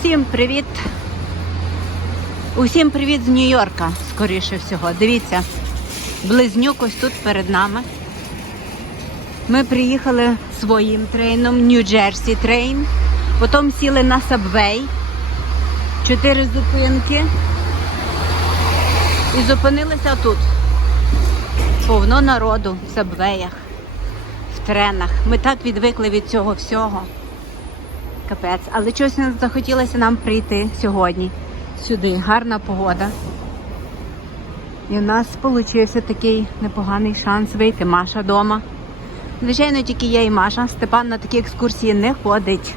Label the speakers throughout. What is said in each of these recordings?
Speaker 1: Всім привіт! Усім привіт з Нью-Йорка, скоріше всього. Дивіться, близнюк ось тут перед нами. Ми приїхали своїм трейном, Нью-Джерсі трейн. Потім сіли на Сабвей. Чотири зупинки. І зупинилися тут. Повно народу в сабвеях, в тренах. Ми так відвикли від цього всього. Капець, але щось не захотілося нам прийти сьогодні сюди. Гарна погода. І в нас вийшов такий непоганий шанс вийти. Маша вдома. Звичайно, тільки я і Маша. Степан на такі екскурсії не ходить.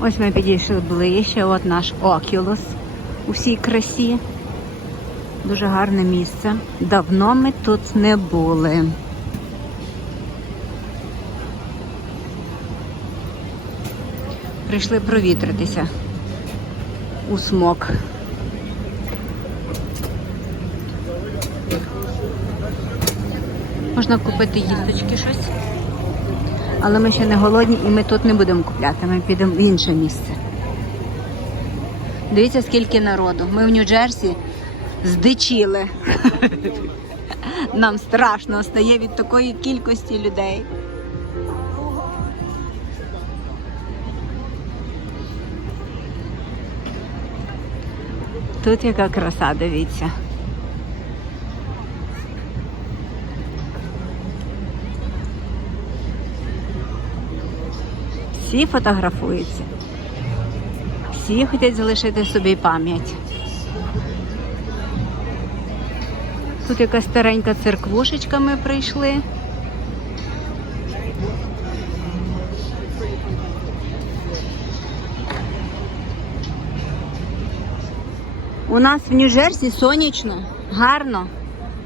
Speaker 1: Ось ми підійшли ближче. От наш Окулус у всій красі. Дуже гарне місце. Давно ми тут не були. Прийшли провітритися у смок. Можна купити їсточки щось. Але ми ще не голодні і ми тут не будемо купляти, ми підемо в інше місце. Дивіться, скільки народу. Ми в Нью-Джерсі здичіли. Нам страшно стає від такої кількості людей. Тут яка краса, дивіться. Всі фотографуються. Всі хочуть залишити собі пам'ять. Тут якась старенька церквушечка ми прийшли. У нас в Нью-Джерсі сонячно, гарно.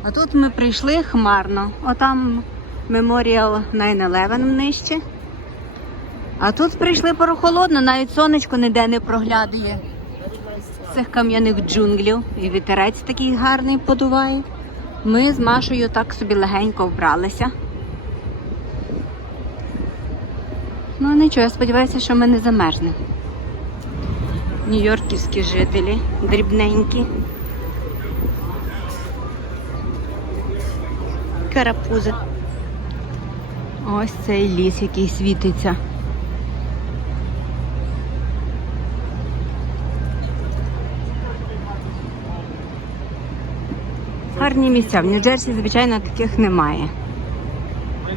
Speaker 1: А тут ми прийшли хмарно. Отам меморіал 9-11 нижче. А тут прийшли прохолодно, навіть сонечко ніде не проглядає цих кам'яних джунглів. І вітерець такий гарний подуває. Ми з Машею так собі легенько вбралися. Ну нічого, я сподіваюся, що ми не замерзнемо. Нью-Йорківські жителі, дрібненькі. Карапузи. Ось цей ліс, який світиться. Гарні місця. В Нью-Джерсі, звичайно, таких немає.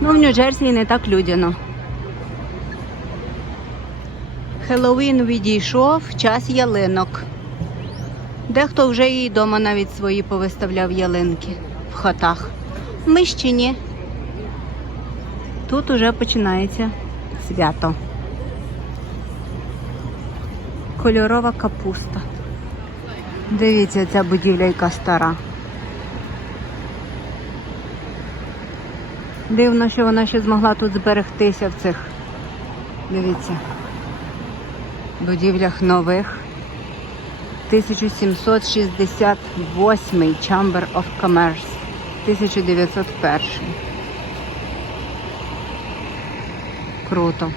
Speaker 1: Ну, в Нью-Джерсі не так людяно. Хеллоуін відійшов, час ялинок. Дехто вже і вдома навіть свої повиставляв ялинки в хатах. Ми ще ні. Тут уже починається свято. Кольорова капуста. Дивіться, ця будівля яка стара. Дивно, що вона ще змогла тут зберегтися в цих. Дивіться будівлях нових. 1768 Chamber of Commerce. 1901. Круто.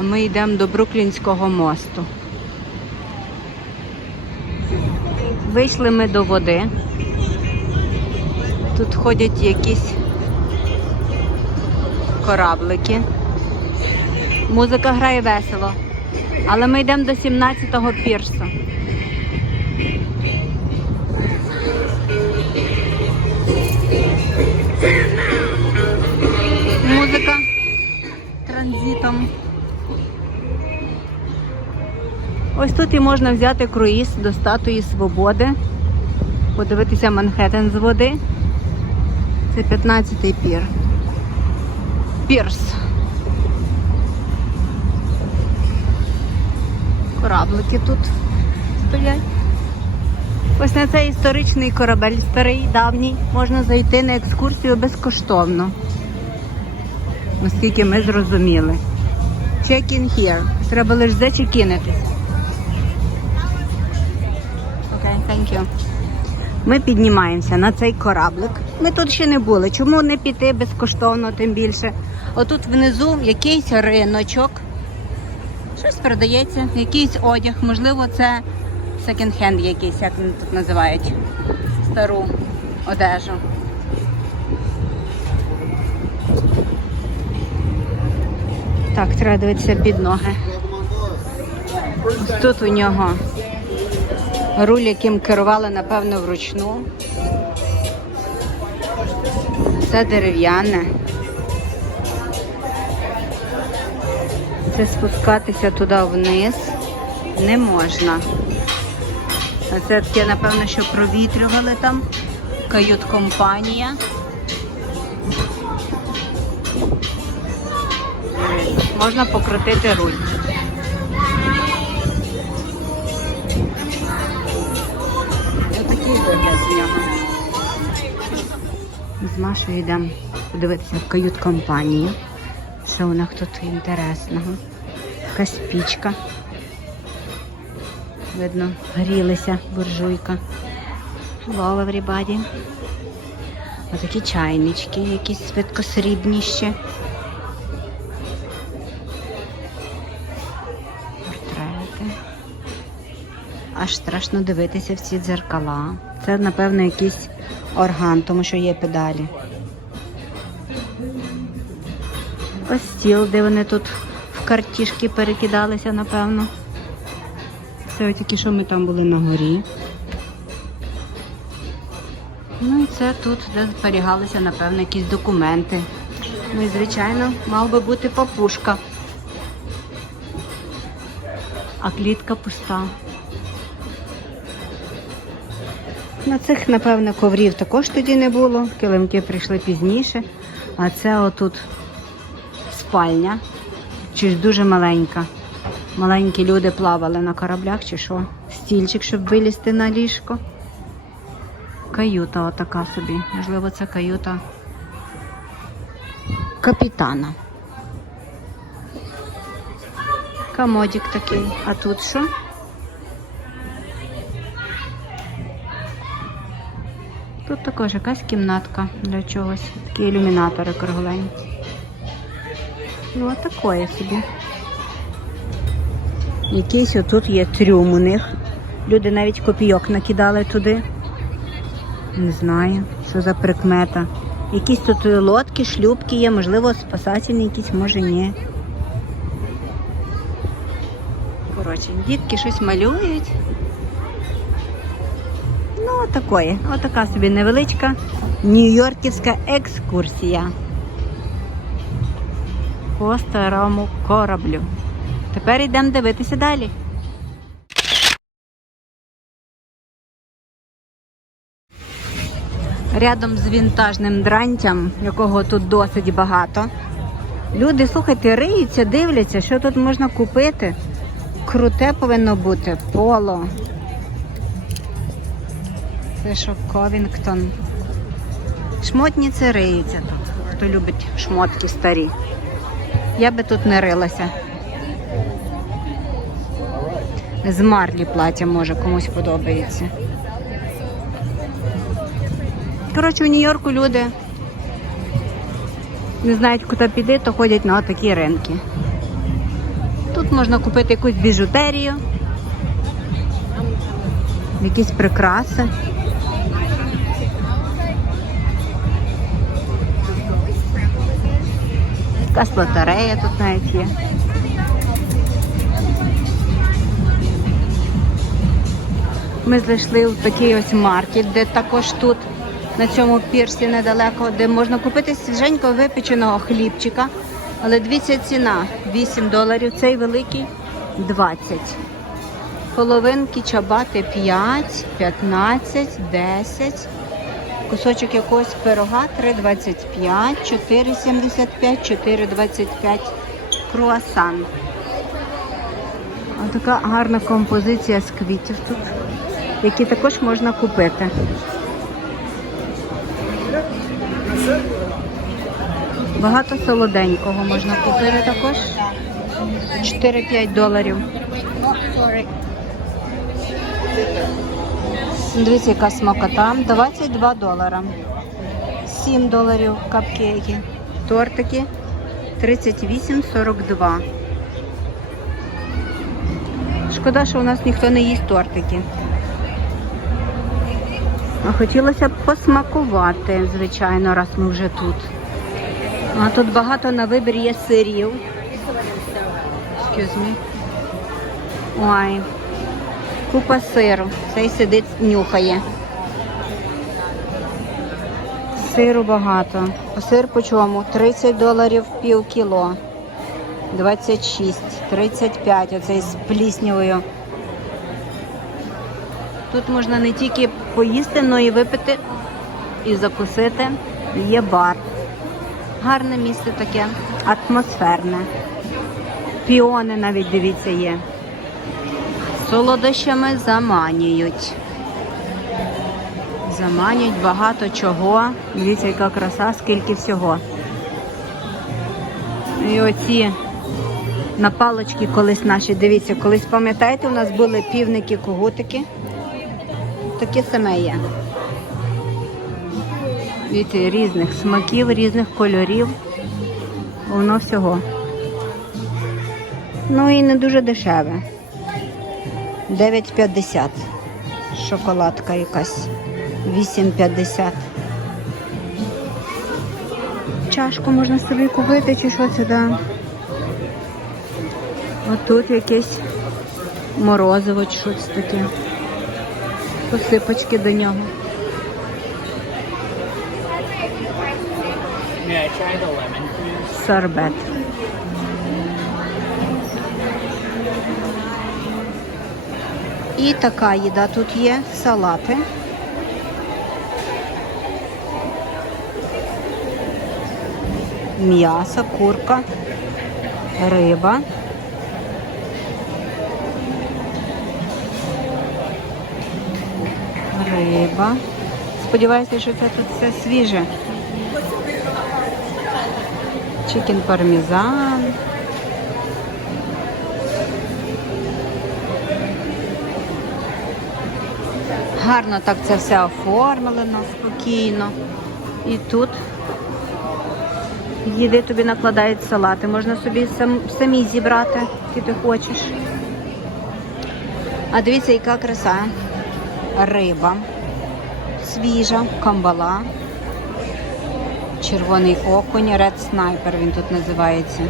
Speaker 1: Ми йдемо до Бруклінського мосту. Вийшли ми до води. Тут ходять якісь кораблики. Музика грає весело. Але ми йдемо до 17-го пірсу. Музика транзитом. Ось тут і можна взяти круїз до статуї Свободи. Подивитися Манхеттен з води. Це 15-й пір. Пірс. Кораблики тут стоять. Ось на цей історичний корабель старий, давній, можна зайти на екскурсію безкоштовно. Наскільки ми зрозуміли. Check-in here. Треба лише зачекінитись. Окей, okay, thank you. Ми піднімаємося на цей кораблик. Ми тут ще не були. Чому не піти безкоштовно, тим більше? Отут внизу якийсь риночок. Щось продається, якийсь одяг, можливо, це секонд-хенд якийсь, як вони тут називають. Стару одежу. Так, треба дивитися під ноги. Ось тут у нього руль, яким керували, напевно, вручну. Все дерев'яне. Це спускатися туди вниз не можна. Це таке, напевно, що провітрювали там. Кают-компанія. Можна покрутити руль. Отакий вигляд з нього. З Машою йдемо подивитися в кают-компанію. Що у них тут інтересного? Якась пічка. Видно, грілися буржуйка. Hello, everybody. Отакі чайнички, якісь свиткосрібніші. Портрети. Аж страшно дивитися в ці дзеркала. Це, напевно, якийсь орган, тому що є педалі. Ось стіл, де вони тут в картішки перекидалися, напевно. Це тільки що ми там були на горі. Ну і це тут, де зберігалися, напевно, якісь документи. Ну і, звичайно, мав би бути папушка. А клітка пуста. На цих, напевно, коврів також тоді не було. Килимки прийшли пізніше. А це отут спальня. Ж дуже маленька. Маленькі люди плавали на кораблях чи що. Стільчик, щоб вилізти на ліжко. Каюта отака собі. Можливо, це каюта капітана. Комодик такий. А тут що? Тут також якась кімнатка для чогось. Такі ілюмінатори кругленькі. Ну, отакої собі. Якийсь отут є трюм у них. Люди навіть копійок накидали туди. Не знаю, що за прикмета. Якісь тут лодки, шлюбки є, можливо, спасательні якісь, може ні. Коротше, дітки щось малюють. Ну, отакої. Отака собі невеличка нью-йорківська екскурсія по старому кораблю. Тепер йдемо дивитися далі. Рядом з вінтажним дрантям, якого тут досить багато. Люди, слухайте, риються, дивляться, що тут можна купити. Круте повинно бути поло. Це що Ковінгтон. Шмотниці риються тут. Хто любить шмотки старі. Я би тут не рилася. З марлі плаття може комусь подобається. Коротше, у Нью-Йорку люди не знають, куди піти, то ходять на такі ринки. Тут можна купити якусь біжутерію, якісь прикраси. Якась лотерея тут навіть є. Ми зайшли в такий ось маркет, де також тут, на цьому пірсі недалеко, де можна купити свіженько випеченого хлібчика. Але дивіться ціна 8 доларів, цей великий 20. Половинки чабати 5, 15, 10. Кусочок якогось пирога 3,25, 4,75, 4,25 круасан. Ось така гарна композиція з квітів тут, які також можна купити. Багато солоденького можна купити також. 4-5 доларів. Дивіться, яка смакота. 22 долара. 7 доларів капкейки. Тортики 38,42. Шкода, що у нас ніхто не їсть тортики. А хотілося б посмакувати, звичайно, раз ми вже тут. А тут багато на вибір є сирів. Excuse me. Ой. Купа сиру. Цей сидить, нюхає. Сиру багато. Сир по чому? 30 доларів пів кіло. 26, 35, оцей з пліснявою. Тут можна не тільки поїсти, але і випити і закусити. Є бар. Гарне місце таке, атмосферне. Піони навіть дивіться є. Солодощами заманюють. Заманюють багато чого. Дивіться, яка краса, скільки всього. І оці на палочки колись наші, дивіться, колись пам'ятаєте, у нас були півники, когутики. Таке саме є. Дивіться, різних смаків, різних кольорів. Воно всього. Ну і не дуже дешеве. 9,50. Шоколадка якась. 8,50. Чашку можна собі купити чи що це, да. Отут якесь морозиво чи щось таке. Посипочки до нього. Сорбет. І така їда тут є, салати. М'ясо, курка, риба. Риба. Сподіваюся, що це тут все свіже. Чикен пармезан. Гарно так це все оформлено, спокійно. І тут їди тобі накладають салати. Можна собі сам, самі зібрати, які ти хочеш. А дивіться, яка краса. Риба. Свіжа, камбала. Червоний окунь, Red Sniper він тут називається.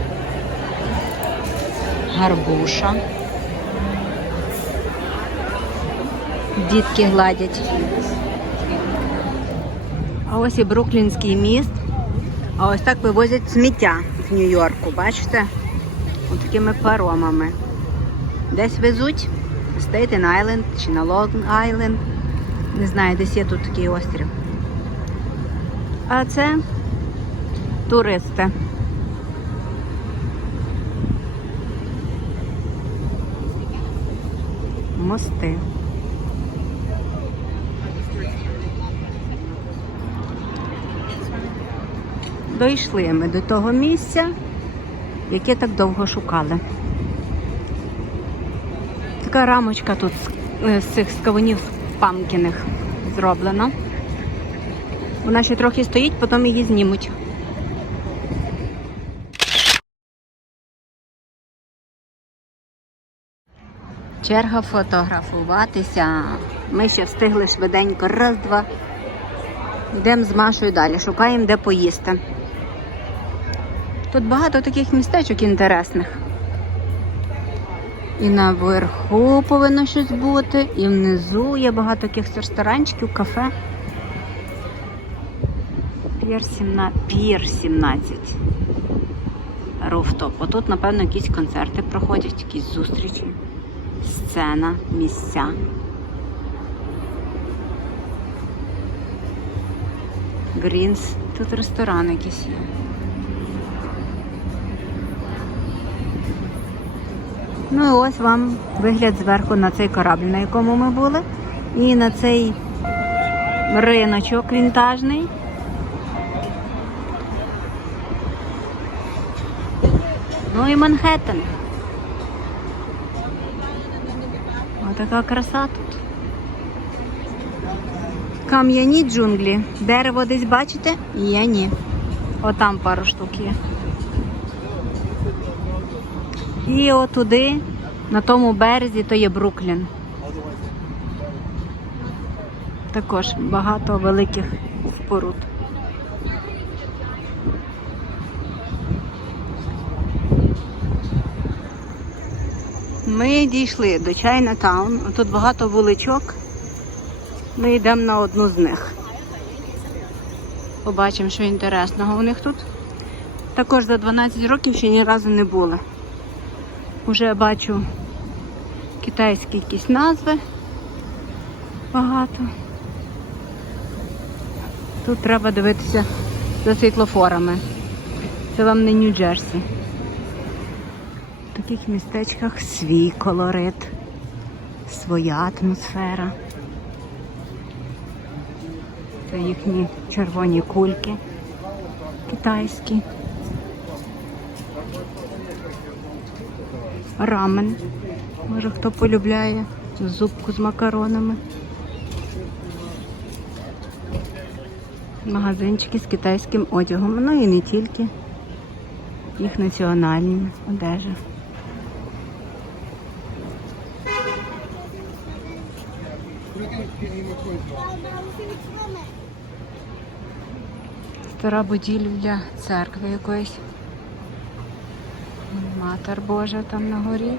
Speaker 1: Гарбуша. Дітки гладять. А ось і Бруклінський міст. А ось так вивозять сміття в Нью-Йорку, бачите? Ось такими паромами. Десь везуть Стейтен Айленд чи на Лонг Айленд. Не знаю, десь є тут такий острів. А це туристи. Мости. Дійшли ми до того місця, яке так довго шукали. Така рамочка тут з, е, з цих скавунів памкіних зроблена. Вона ще трохи стоїть, потім її знімуть. Черга фотографуватися. Ми ще встигли швиденько. Раз, два. Йдемо з Машою далі, шукаємо, де поїсти. Тут багато таких містечок інтересних. І наверху повинно щось бути, і внизу є багато таких ресторанчиків, кафе. Пір 17. Пір 17. Руфтоп. Отут, напевно, якісь концерти проходять, якісь зустрічі, сцена, місця. Грінс. Тут ресторан якийсь є. Ну і ось вам вигляд зверху на цей корабль, на якому ми були. І на цей риночок вінтажний. Ну і Манхеттен. Отака краса тут. Кам'яні джунглі. Дерево десь бачите? Я ні. Отам пару штук є. І отуди, на тому березі, то є Бруклін. Також багато великих споруд. Ми дійшли до Чайнатаун. Тут багато вуличок. Ми йдемо на одну з них. Побачимо, що інтересного у них тут. Також за 12 років ще ні разу не були. Уже бачу китайські якісь назви. Багато. Тут треба дивитися за світлофорами. Це вам не Нью-Джерсі. В таких містечках свій колорит, своя атмосфера. Це їхні червоні кульки китайські. Рамен. Може хто полюбляє зубку з макаронами. Магазинчики з китайським одягом. Ну і не тільки. Їх національні одежа. Стара будівля церкви якоїсь. Матер Божа там на горі.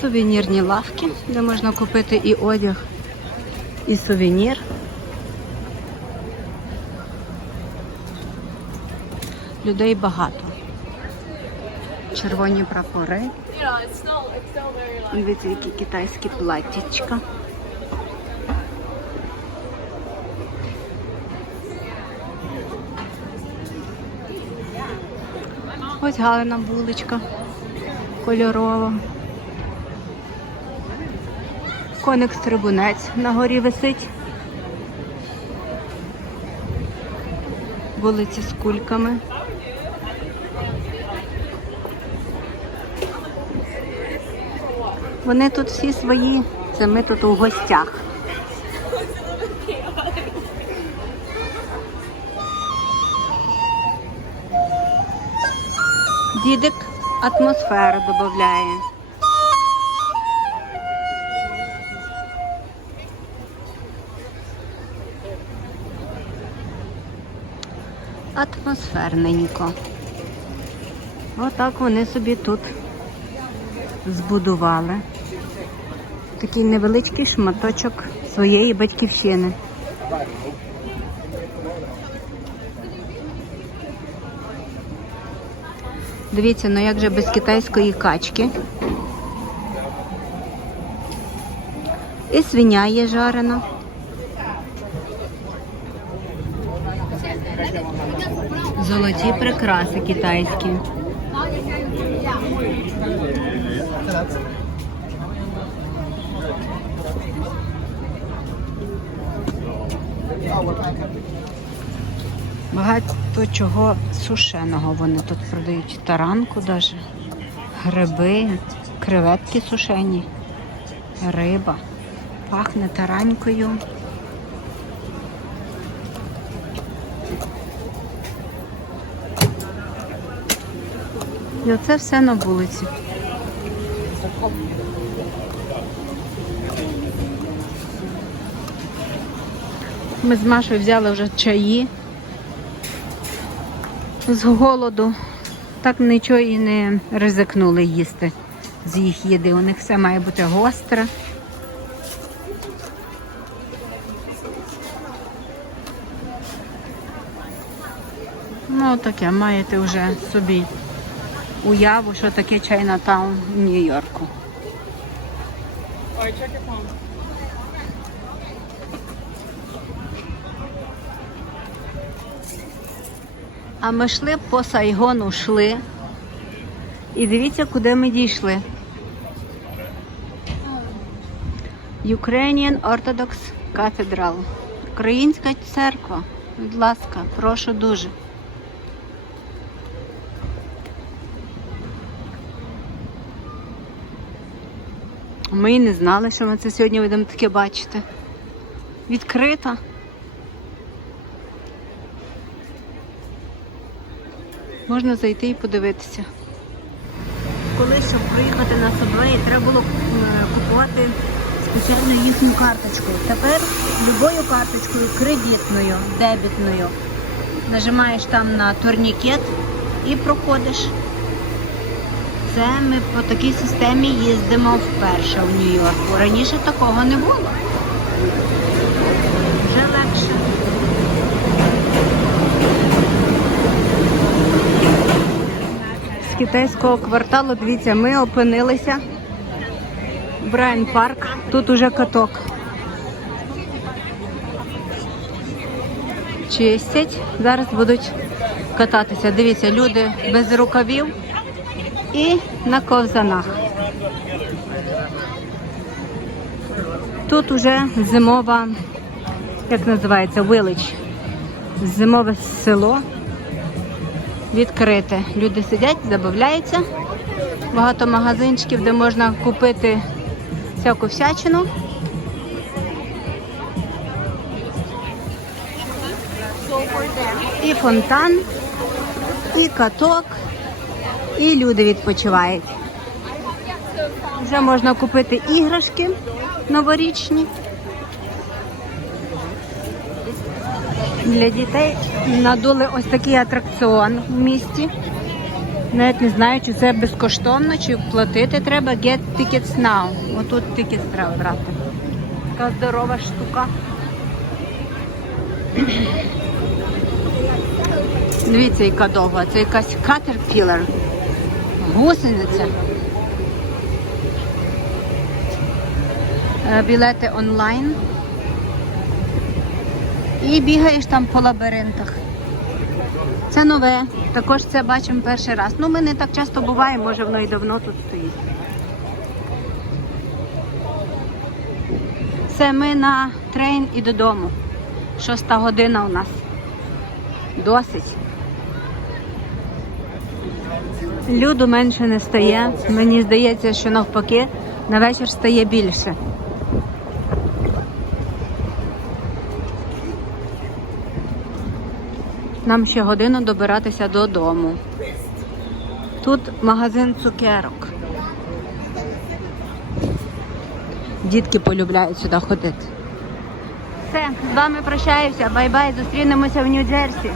Speaker 1: Сувенірні лавки, де можна купити і одяг, і сувенір. Людей багато. Червоні прапори. Дивіться, які китайські платтячка. Ось гарна вуличка кольорова. Коник стрибунець на горі висить. Вулиці з кульками. Вони тут всі свої, це ми тут у гостях. Дідик атмосферу додає. Атмосферненько. Отак вони собі тут збудували. Такий невеличкий шматочок своєї батьківщини. Дивіться, ну як же без китайської качки. І свиня є жарена. Золоті прикраси китайські. Багато чого сушеного вони тут продають. Таранку даже, гриби, креветки сушені, риба. Пахне таранькою. І оце все на вулиці. Ми з Машою взяли вже чаї з голоду. Так нічого і не ризикнули їсти з їх їди. У них все має бути гостре. Ну, таке, маєте вже собі уяву, що таке Чайнатаун в Нью-Йорку. А ми йшли по Сайгону, йшли. І дивіться, куди ми дійшли. Ukrainian Orthodox Cathedral. Українська церква. Будь ласка, прошу дуже. Ми і не знали, що ми це сьогодні будемо таке бачити. Відкрита. Можна зайти і подивитися. Коли щоб проїхати на Subway, треба було е, купувати спеціально їхню карточку. Тепер любою карточкою кредитною, дебітною. Нажимаєш там на турнікет і проходиш. Це ми по такій системі їздимо вперше в Нью-Йорку. Раніше такого не було. Вже легше. З китайського кварталу, дивіться, ми опинилися Брайан Парк. Тут уже каток. Чистять. Зараз будуть кататися. Дивіться, люди без рукавів і на ковзанах. Тут уже зимова, як називається, вилич. Зимове село відкрите. Люди сидять, забавляються. Багато магазинчиків, де можна купити всяку всячину. І фонтан, і каток, і люди відпочивають. Вже можна купити іграшки новорічні. Для дітей надули ось такий атракціон в місті. Навіть не знаю, чи це безкоштовно, чи платити треба. Get tickets now. Отут тикет треба брати. Така здорова штука. Дивіться, яка довга. Це якась caterpillar. Гусениця. Е, Білети онлайн. І бігаєш там по лабіринтах. Це нове. Також це бачимо перший раз. Ну, ми не так часто буваємо, може воно і давно тут стоїть. Це ми на трейн і додому. Шоста година у нас. Досить. Люду менше не стає. Мені здається, що навпаки на вечір стає більше. Нам ще годину добиратися додому. Тут магазин цукерок. Дітки полюбляють сюди ходити. Все, з вами прощаюся. Бай-бай, зустрінемося в Нью-Джерсі.